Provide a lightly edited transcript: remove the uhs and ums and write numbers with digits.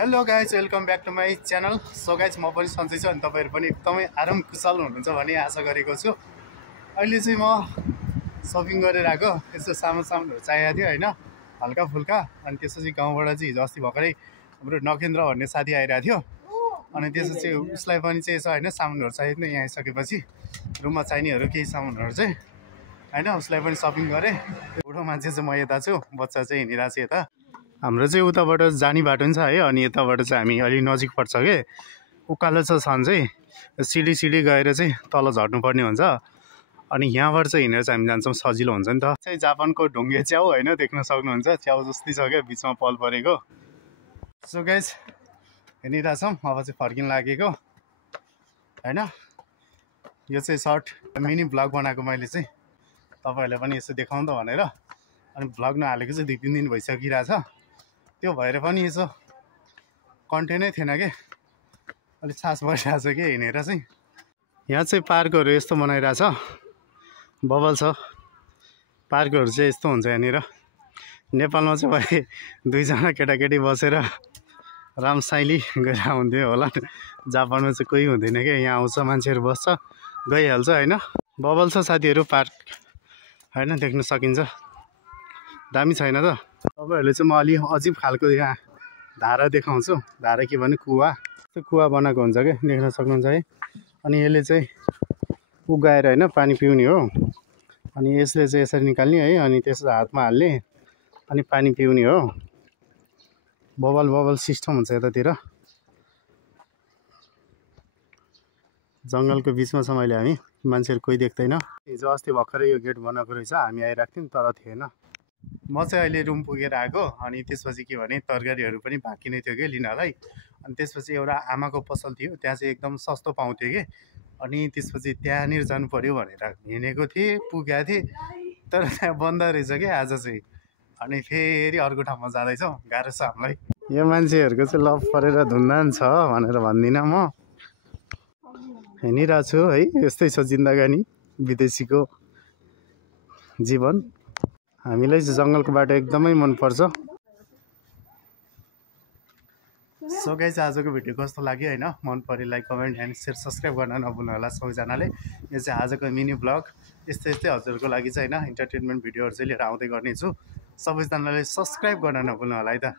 Hello guys, welcome back to my channel. So guys, म पनि सन्चै छु अनि तपाईँहरू पनि एकदमै आराम कुशल हुनुहुन्छ भन्ने आशा गरेको छु। अहिले चाहिँ म सपिङ गरेर आएको। यसो सामानहरू चाहिएको थियो होइन, हल्का फुल्का। अनि त्यसपछि गाउँबाट चाहिँ हिजो अस्ति भर्खरै हाम्रो नकेन्द्र भन्ने साथी आइरहेको थियो। अनि त्यसपछि उसलाई पनि चाहिँ यसो होइन सामानहरू चाहिएको थियो। यहाँ आइसकेपछि रुममा चाहिनेहरू केही सामानहरू चाहिँ होइन उसलाई पनि सपिङ गरेँ। बुढो मान्छे चाहिँ म यता छु, बच्चा चाहिँ हिँडिरहेको छ यता। हाम्रो चाहिँ उताबाट जाने बाटो पनि छ है। अनि यताबाट चाहिँ हामी अलि नजिक पर्छ के उकालो छ छन् चाहिँ सिडी गएर चाहिँ तल झर्नुपर्ने हुन्छ। अनि यहाँबाट चाहिँ हिँडेर चाहिँ हामी जान्छौँ, सजिलो हुन्छ नि त। चाहिँ जापानको ढुङ्गे च्याउ होइन, देख्न सक्नुहुन्छ च्याउ जस्तै छ क्या, बिचमा पल परेको। सो गाइज, हिँडिरहेछौँ, अब चाहिँ फर्किन लागेको होइन। यो चाहिँ सर्ट मिनी भ्लग बनाएको मैले चाहिँ तपाईँहरूलाई पनि यसो देखाउँ त भनेर। अनि भ्लग नहालेको चाहिँ 2-3 दिन भइसकिरहेछ। त्यो भएर पनि यसो कन्टेन्टै थिएन कि, अलिक छास भइरहेको छ कि हिँडेर चाहिँ। यहाँ चाहिँ पार्कहरू यस्तो बनाइरहेछ, बबल छ। पार्कहरू चाहिँ यस्तो हुन्छ यहाँनिर। नेपालमा चाहिँ भाइ 2जना केटाकेटी बसेर रामसाइली गएर हुन्थ्यो होला। जापानमा चाहिँ कोही हुँदैन क्या, यहाँ आउँछ मान्छेहरू बस्छ गइहाल्छ होइन। बबल छ साथीहरू, पार्क होइन, देख्न सकिन्छ। दामी छैन त? तपाईँहरूले चाहिँ म अलि अजिब खालको यहाँ धारा देखाउँछु। धारा के भने कुवा, त्यो कुवा बनाएको हुन्छ क्या, देख्न सक्नुहुन्छ है। अनि यसले चाहिँ उगाएर होइन पानी पिउने हो। अनि यसले चाहिँ यसरी निकाल्ने है, अनि त्यसो हातमा हाल्ने अनि पानी पिउने हो। बबल सिस्टम हुन्छ यतातिर। जङ्गलको बिचमा छ, मैले हामी मान्छेहरू कोही देख्दैन। हिजो अस्ति भर्खरै यो गेट बनाएको रहेछ, हामी आइरहेको थियौँ तर थिएन। म चाहिँ अहिले रुम पुगेर आएको। अनि त्यसपछि के भने तरकारीहरू पनि बाँकी नै थियो कि लिनलाई। अनि त्यसपछि एउटा आमाको पसल थियो, त्यहाँ चाहिँ एकदम सस्तो पाउँथ्यो कि। अनि त्यसपछि त्यहाँनिर जानु पऱ्यो भनेर हिँडेको थिएँ, पुगेको थिएँ, तर त्यहाँ बन्द रहेछ कि आज चाहिँ। अनि फेरि अर्को ठाउँमा जाँदैछौँ, गाह्रो छ हामीलाई। यो मान्छेहरूको चाहिँ लभ परेर धुन्दान छ भनेर भन्दिनँ म, हिँडिरहेको छु है। यस्तै छ जिन्दगानी, विदेशीको जीवन। हामीलाई चाहिँ जङ्गलको बाटो एकदमै मनपर्छ। सो गाइज, आजको भिडियो कस्तो लाग्यो होइन, मन पऱ्यो like comment and share subscribe गर्न नभुल्नु होला सबैजनाले। यो चाहिँ आजको मिनी ब्लग यस्तै हजुरहरूको लागि चाहिँ होइन इन्टरटेनमेन्ट भिडियोहरू चाहिँ लिएर आउँदै गर्नेछु। सबैजनाले सब्सक्राइब गर्न नभुल्नु होला है त।